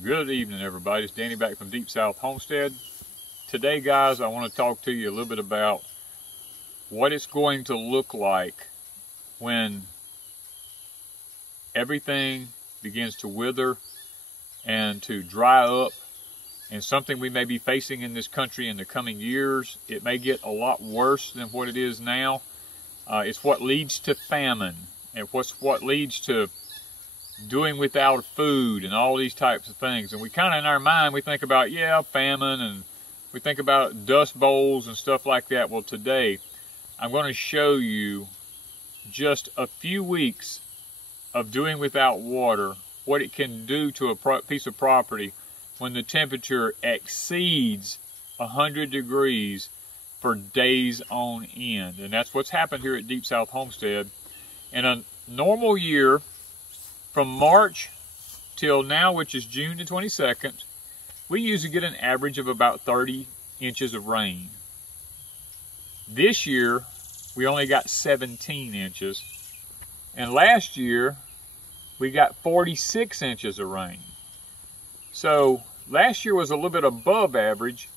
Good evening, everybody. It's Danny back from Deep South Homestead. Today, guys, I want to talk to you a little bit about what it's going to look like when everything begins to wither and to dry up, and something we may be facing in this country in the coming years. It may get a lot worse than what it is now. It's what leads to famine, and what leads to doing without food and all these types of things. And we kind of in our mind, we think about, yeah, famine, and we think about dust bowls and stuff like that. Well, today I'm going to show you just a few weeks of doing without water, what it can do to a piece of property when the temperature exceeds 100 degrees for days on end. And that's what's happened here at Deep South Homestead. In a normal year, from March till now, which is June the 22nd, we usually get an average of about 30 inches of rain. This year, we only got 17 inches. And last year, we got 46 inches of rain. So last year was a little bit above average.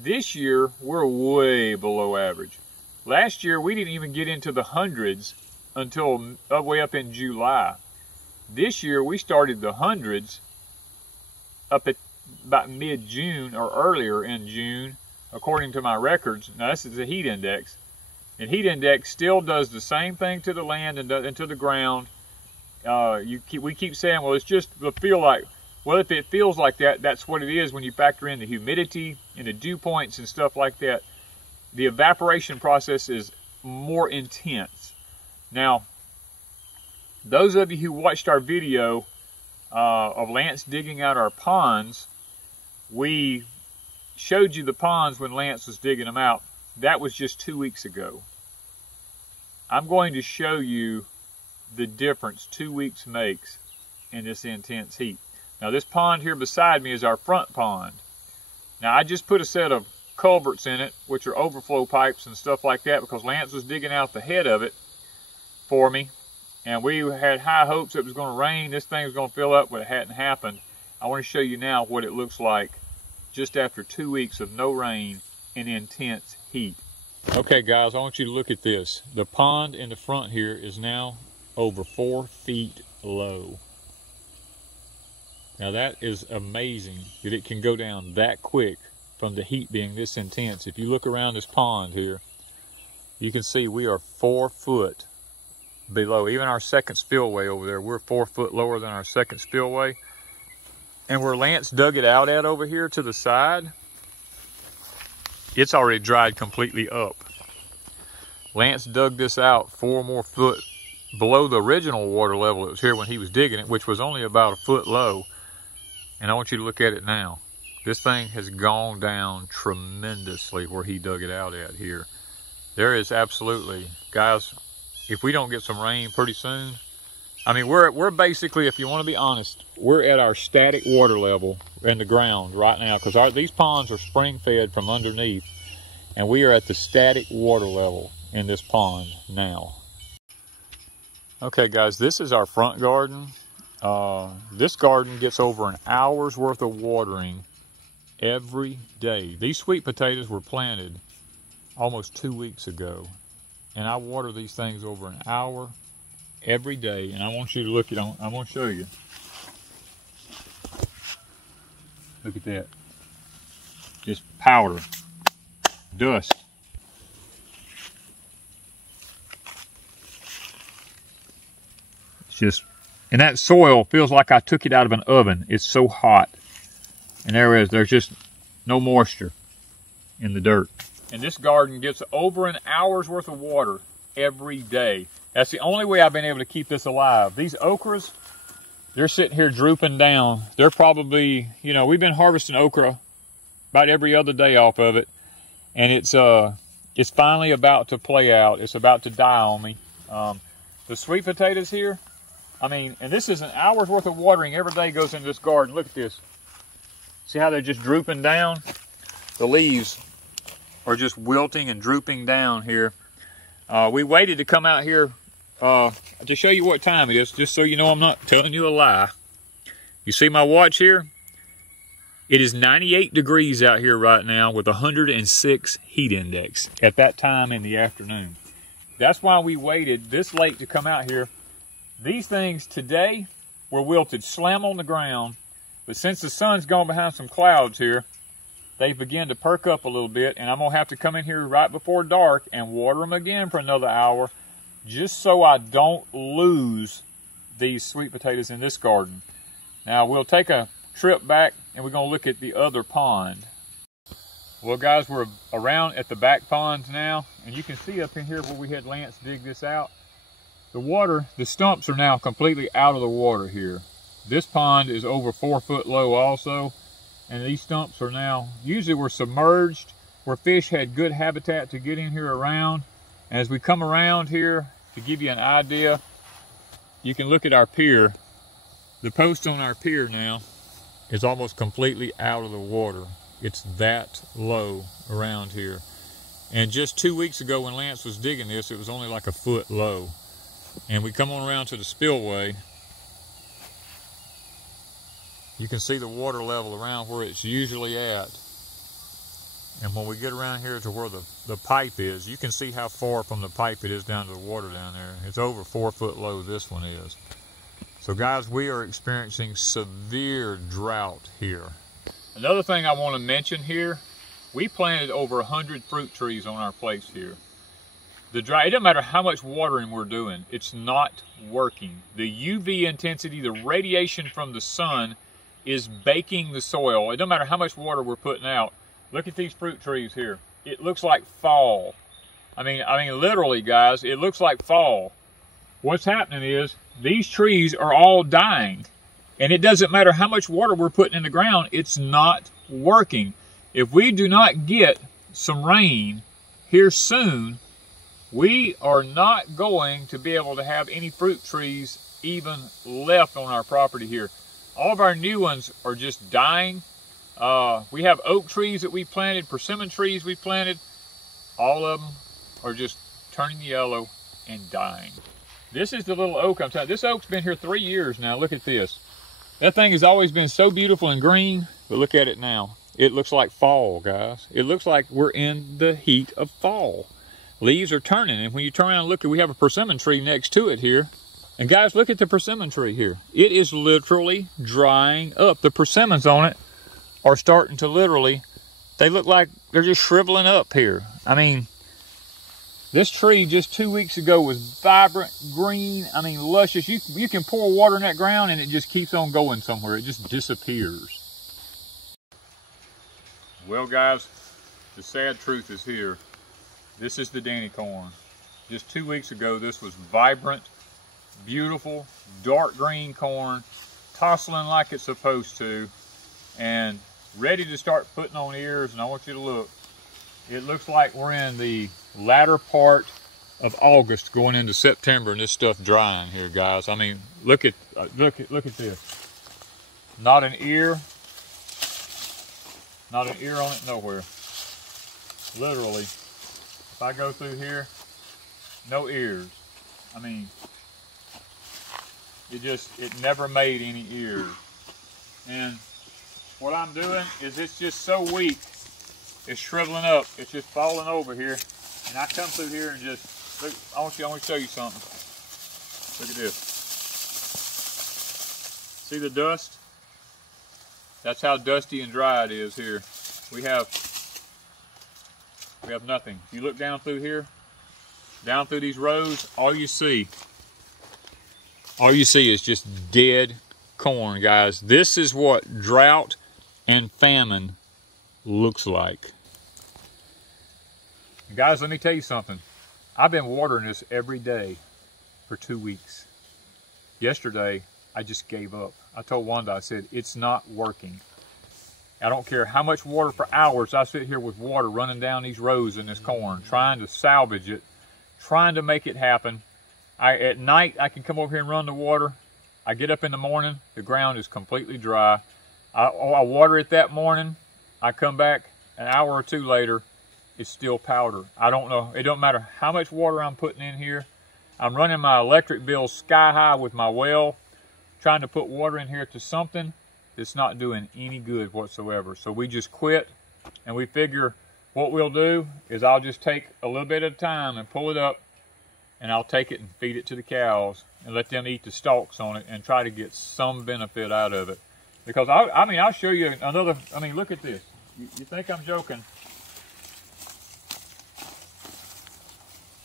This year, we're way below average. Last year, we didn't even get into the hundreds until way up in July. This year, we started the hundreds up at about mid-June or earlier in June, according to my records. Now, this is the heat index. And heat index still does the same thing to the land and to the ground. We keep saying, well, it's just the feel like. Well, if it feels like that, that's what it is when you factor in the humidity and the dew points and stuff like that. The evaporation process is more intense. Now, those of you who watched our video of Lance digging out our ponds, we showed you the ponds when Lance was digging them out. That was just 2 weeks ago. I'm going to show you the difference 2 weeks makes in this intense heat. Now, this pond here beside me is our front pond. Now, I just put a set of culverts in it, which are overflow pipes and stuff like that, because Lance was digging out the head of it for me. And we had high hopes it was going to rain. This thing was going to fill up, but it hadn't happened. I want to show you now what it looks like just after 2 weeks of no rain and intense heat. Okay, guys, I want you to look at this. The pond in the front here is now over 4 feet low. Now, that is amazing that it can go down that quick from the heat being this intense. If you look around this pond here, you can see we are 4 foot below. Even our second spillway over there, we're 4 foot lower than our second spillway. And where Lance dug it out at over here to the side, it's already dried completely up. Lance dug this out 4 more foot below the original water level that was here when he was digging it, which was only about 1 foot low. And I want you to look at it now. This thing has gone down tremendously where he dug it out at here. There is absolutely, guys, if we don't get some rain pretty soon, I mean, we're basically, if you want to be honest, we're at our static water level in the ground right now, because these ponds are spring fed from underneath, and we are at the static water level in this pond now. Okay, guys, this is our front garden. This garden gets over an hour's worth of watering every day. These sweet potatoes were planted almost 2 weeks ago. And I water these things over an hour every day. And I want you to look at them. I'm going to show you. Look at that. Just powder. Dust. It's just, and that soil feels like I took it out of an oven. It's so hot. And there's just no moisture in the dirt. And this garden gets over an hour's worth of water every day. That's the only way I've been able to keep this alive. These okras, they're sitting here drooping down. They're probably, you know, we've been harvesting okra about every other day off of it. And it's finally about to play out. It's about to die on me. The sweet potatoes here, I mean, and this is an hour's worth of watering every day goes into this garden. Look at this. See how they're just drooping down? The leaves are just wilting and drooping down here. We waited to come out here to show you what time it is, just so you know I'm not telling you a lie. You see my watch here? It is 98 degrees out here right now with 106 heat index at that time in the afternoon. That's why we waited this late to come out here. These things today were wilted slam on the ground, but since the sun's gone behind some clouds here, they begin to perk up a little bit, and I'm gonna have to come in here right before dark and water them again for another hour, just so I don't lose these sweet potatoes in this garden. Now we'll take a trip back and we're going to look at the other pond. Well guys, we're around at the back ponds now, and you can see up in here where we had Lance dig this out, the water, the stumps are now completely out of the water here. This pond is over 4 foot low also, and these stumps are now, usually were submerged where fish had good habitat to get in here around. And as we come around here, to give you an idea, you can look at our pier. The post on our pier now is almost completely out of the water. It's that low around here. And just 2 weeks ago when Lance was digging this, it was only like a foot low. And we come on around to the spillway. You can see the water level around where it's usually at. And when we get around here to where the pipe is, you can see how far from the pipe it is down to the water down there. It's over 4 foot low, this one is. So guys, we are experiencing severe drought here. Another thing I want to mention here, we planted over 100 fruit trees on our place here. The drought, it doesn't matter how much watering we're doing, it's not working. The UV intensity, the radiation from the sun is baking the soil. It doesn't matter how much water we're putting out. Look at these fruit trees here. It looks like fall. I mean literally guys, it looks like fall. What's happening is these trees are all dying, and it doesn't matter how much water we're putting in the ground, it's not working. If we do not get some rain here soon, we are not going to be able to have any fruit trees even left on our property here. All of our new ones are just dying. We have oak trees that we planted, persimmon trees we planted. All of them are just turning yellow and dying. This is the little oak I'm talking. This oak's been here 3 years now. Look at this. That thing has always been so beautiful and green, but look at it now. It looks like fall, guys. It looks like we're in the heat of fall. Leaves are turning, and when you turn around and look, we have a persimmon tree next to it here. And guys, look at the persimmon tree here. It is literally drying up. The persimmons on it are starting to literally, they look like they're just shriveling up here. I mean, this tree just 2 weeks ago was vibrant, green, I mean luscious. You can pour water in that ground and it just keeps on going somewhere. It just disappears. Well guys, the sad truth is here. This is the Danny corn. Just 2 weeks ago, this was vibrant, beautiful, dark green corn, tossling like it's supposed to, and ready to start putting on ears. And I want you to look. It looks like we're in the latter part of August going into September, and this stuff drying here, guys. I mean, look at this. Not an ear on it nowhere. Literally, if I go through here, no ears. I mean, it never made any ears. And what I'm doing is it's just so weak, it's shriveling up, it's just falling over here. And I come through here and just, look, I want to show you something. Look at this. See the dust? That's how dusty and dry it is here. We have nothing. If you look down through here, down through these rows, all you see is just dead corn, guys. This is what drought and famine looks like. Guys, let me tell you something. I've been watering this every day for 2 weeks. Yesterday, I just gave up. I told Wanda, I said, it's not working. I don't care how much water for hours I sit here with water running down these rows in this corn, trying to salvage it, trying to make it happen. At night, I can come over here and run the water. I get up in the morning, the ground is completely dry. I water it that morning. I come back an hour or two later, it's still powder. I don't know. It don't matter how much water I'm putting in here. I'm running my electric bill sky high with my well, trying to put water in here to something, it's not doing any good whatsoever. So we just quit, and we figure what we'll do is I'll just take a little bit at a time and pull it up, and I'll take it and feed it to the cows and let them eat the stalks on it and try to get some benefit out of it. Because I mean, I'll show you another, I mean, look at this. You think I'm joking?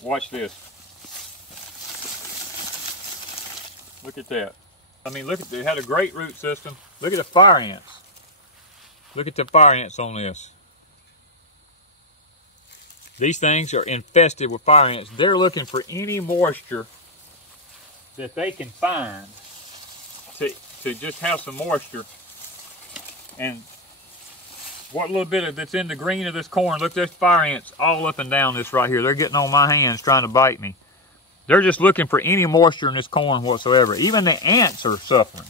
Watch this. Look at that. I mean, look at, it had a great root system. Look at the fire ants. Look at the fire ants on this. These things are infested with fire ants. They're looking for any moisture that they can find to just have some moisture. And what little bit of that's in the green of this corn, look, there's fire ants all up and down this right here. They're getting on my hands trying to bite me. They're just looking for any moisture in this corn whatsoever. Even the ants are suffering.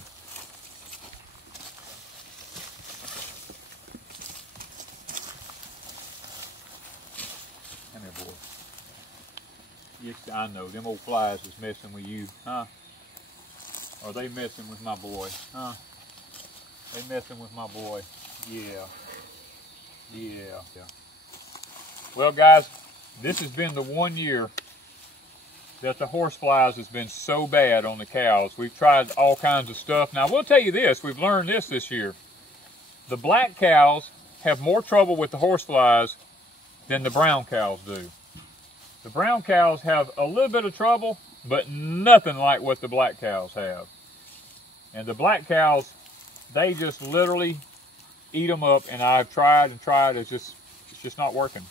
Come here, boy. Yes, I know. Them old flies is messing with you, huh? Are they messing with my boy, huh? They messing with my boy. Yeah. Yeah. Well, guys, this has been the 1 year that the horse flies has been so bad on the cows. We've tried all kinds of stuff. Now, we'll tell you this. We've learned this year. The black cows have more trouble with the horse flies than the brown cows do. The brown cows have a little bit of trouble, but nothing like what the black cows have. And the black cows, they just literally eat them up, and I've tried and tried. It's just not working.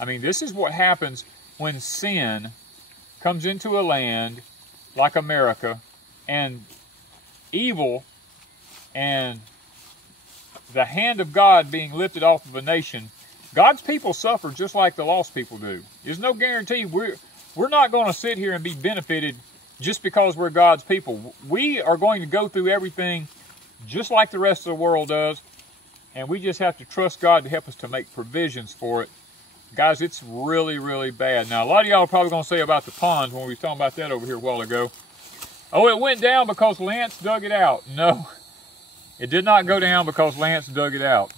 I mean, this is what happens when sin comes into a land like America, and evil and the hand of God being lifted off of a nation. God's people suffer just like the lost people do. There's no guarantee. We're not going to sit here and be benefited just because we're God's people. We are going to go through everything just like the rest of the world does, and we just have to trust God to help us to make provisions for it. Guys, it's really, really bad. Now, a lot of y'all are probably going to say about the ponds when we were talking about that over here a while ago. Oh, it went down because Lance dug it out. No, it did not go down because Lance dug it out.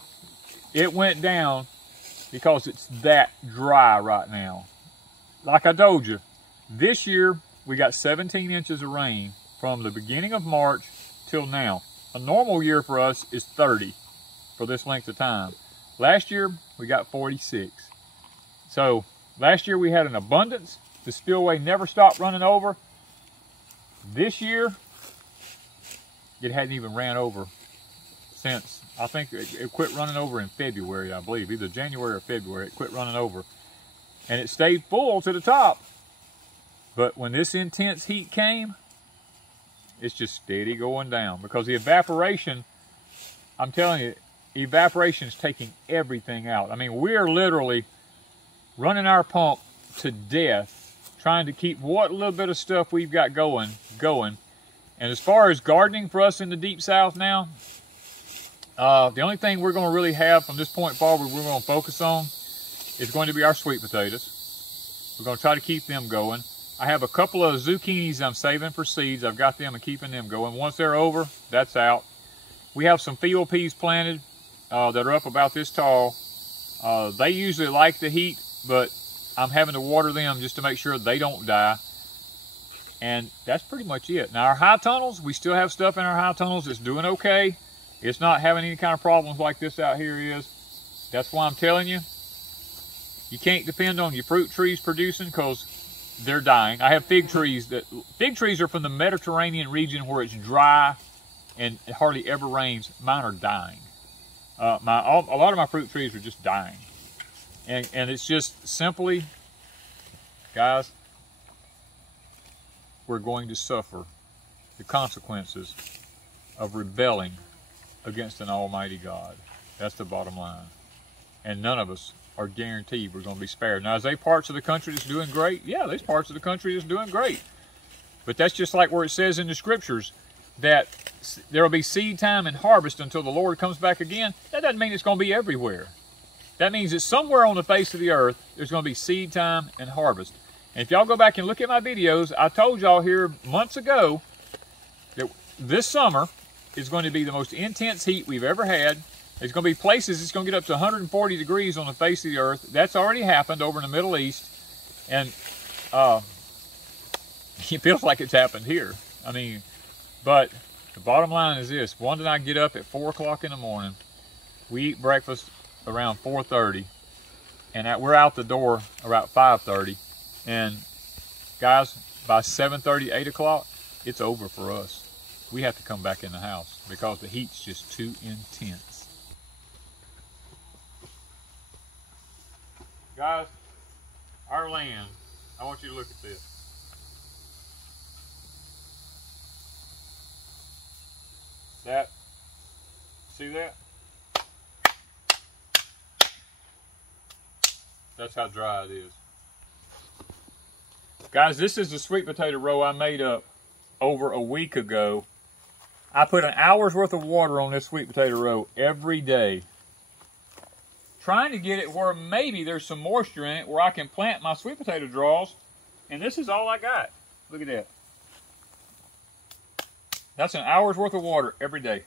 It went down because it's that dry right now. Like I told you, this year we got 17 inches of rain from the beginning of March till now. A normal year for us is 30 for this length of time. Last year we got 46. So last year we had an abundance. The spillway never stopped running over. This year, it hadn't even ran over since, I think it quit running over in February, I believe. Either January or February, it quit running over. And it stayed full to the top. But when this intense heat came, it's just steady going down. Because the evaporation, I'm telling you, evaporation is taking everything out. I mean, we're literally running our pump to death, trying to keep what little bit of stuff we've got going. And as far as gardening for us in the Deep South now, the only thing we're going to really have from this point forward we're going to focus on is going to be our sweet potatoes. We're going to try to keep them going. I have a couple of zucchinis I'm saving for seeds. I've got them and keeping them going. Once they're over, that's out. We have some field peas planted that are up about this tall. They usually like the heat, but I'm having to water them just to make sure they don't die. And that's pretty much it. Now, our high tunnels, we still have stuff in our high tunnels that's doing okay. It's not having any kind of problems like this out here is. That's why I'm telling you, you can't depend on your fruit trees producing because they're dying. I have fig trees are from the Mediterranean region where it's dry and it hardly ever rains. Mine are dying. A lot of my fruit trees are just dying. And it's just simply, guys, we're going to suffer the consequences of rebelling against an almighty God. That's the bottom line. And none of us are guaranteed we're going to be spared. Now, is there parts of the country that's doing great? Yeah, there's parts of the country that's doing great. But that's just like where it says in the scriptures that there will be seed time and harvest until the Lord comes back again. That doesn't mean it's going to be everywhere. That means that somewhere on the face of the earth, there's going to be seed time and harvest. And if y'all go back and look at my videos, I told y'all here months ago that this summer, is going to be the most intense heat we've ever had. There's going to be places it's going to get up to 140 degrees on the face of the earth. That's already happened over in the Middle East. And it feels like it's happened here. I mean, but the bottom line is this. Wanda and I get up at 4 o'clock in the morning. We eat breakfast around 4:30. And we're out the door around 5:30. And guys, by 7:30, 8 o'clock, it's over for us. We have to come back in the house because the heat's just too intense. Guys, our land, I want you to look at this. See that? That's how dry it is. Guys, this is the sweet potato row I made up over a week ago. I put an hour's worth of water on this sweet potato row every day, trying to get it where maybe there's some moisture in it where I can plant my sweet potato draws. And this is all I got. Look at that. That's an hour's worth of water every day.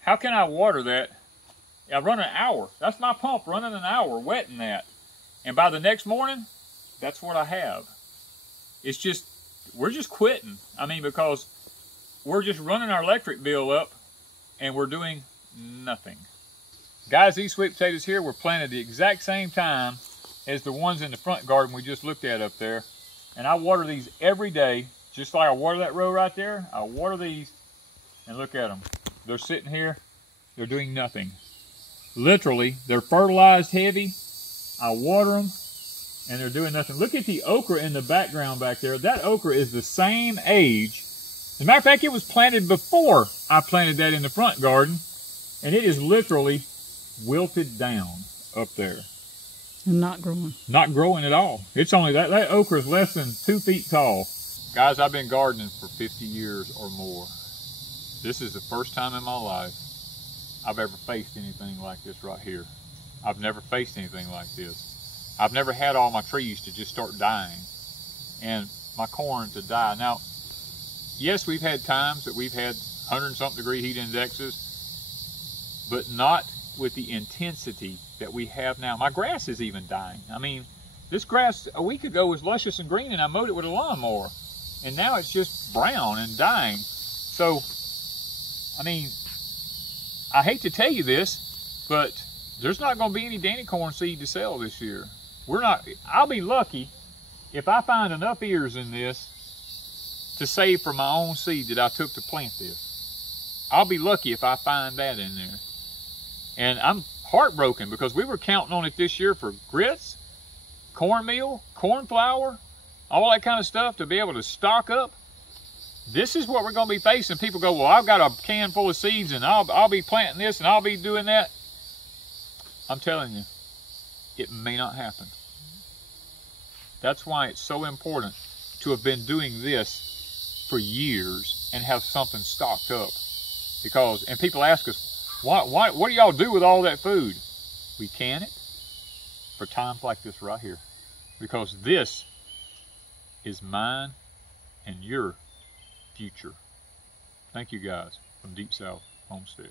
How can I water that? I run an hour. That's my pump running an hour, wetting that. And by the next morning, that's what I have. It's just, we're just quitting. I mean, because we're just running our electric bill up and we're doing nothing. Guys, these sweet potatoes here were planted the exact same time as the ones in the front garden we just looked at up there. And I water these every day, just like I water that row right there. I water these, and look at them. They're sitting here, they're doing nothing. Literally, they're fertilized heavy. I water them, and they're doing nothing. Look at the okra in the background back there. That okra is the same age. As a matter of fact, it was planted before I planted that in the front garden, and it is literally wilted down up there. And not growing. Not growing at all. It's only, that okra is less than 2 feet tall. Guys, I've been gardening for 50 years or more. This is the first time in my life I've ever faced anything like this right here. I've never faced anything like this. I've never had all my trees to just start dying and my corn to die. Now, yes, we've had times that we've had 100-something degree heat indexes, but not with the intensity that we have now. My grass is even dying. I mean, this grass a week ago was luscious and green and I mowed it with a lawnmower. And now it's just brown and dying. So, I mean, I hate to tell you this, but there's not going to be any Danny corn seed to sell this year. I'll be lucky if I find enough ears in this to save for my own seed that I took to plant this. I'll be lucky if I find that in there. And I'm heartbroken because we were counting on it this year for grits, cornmeal, corn flour, all that kind of stuff to be able to stock up. This is what we're going to be facing. People go, well, I've got a can full of seeds and I'll be planting this and I'll be doing that. I'm telling you, it may not happen. That's why it's so important to have been doing this for years and have something stocked up. Because, and people ask us, what do y'all do with all that food? We can it for times like this right here. Because this is mine and your future. Thank you guys from Deep South Homestead.